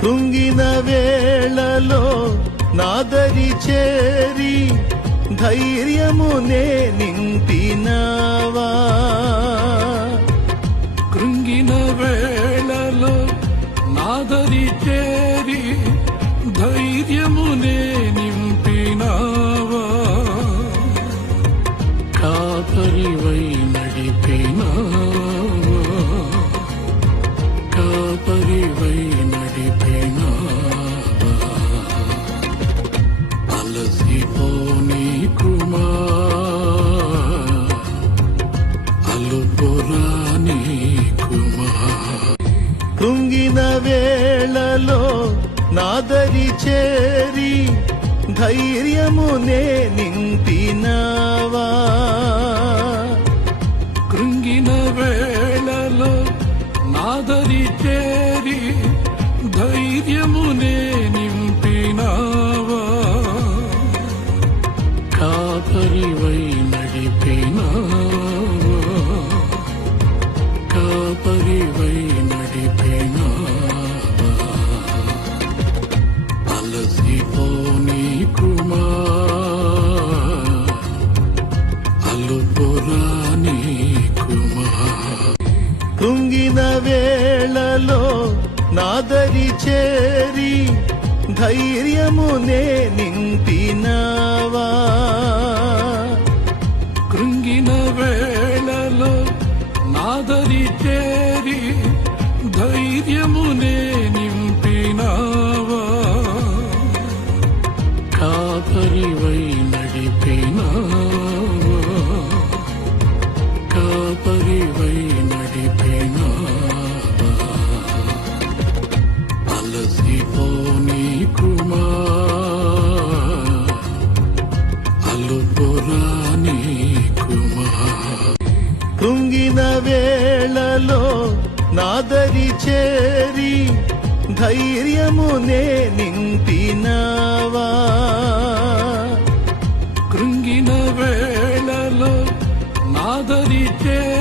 కృంగిన వేళలో నాదరి చేరి ధైర్యమునే నింపినావా. కృంగిన వేళలో నాదరి చేరి ధైర్యమునే నింపినావా. కాపరివై నడిపినావా, కాపరివై నడిపినావా. అలసిపోనీకుమా, అలుపురానీకుమా. కృంగిన వేళలో నాదరి చేరి ధైర్యమునే నింపినావా. కృంగిన వేళలో నాదరి చేరి ధైర్యమునే నింపినావా. కాపరివై నడిపినావా, కాపరివై నడిపినావా. అలసిపోనీకుమా, అలుపురానీకుమా. కృంగిన వేళలో నాదరి చేరి ధైర్యమునే నింపినావా. కృంగిన వేళలో నాదరి చేరి ధైర్యమునే నింపినావా. కాపరివై నడిపినావా, కాపరివై నడిపినావా. అలసిపోనీకుమా, అలుపురానీకుమా. కృంగిన వేళలో నాదరి చేరి ధైర్యమునే నింపినావా. కృంగిన వేళలో నాదరి చేరి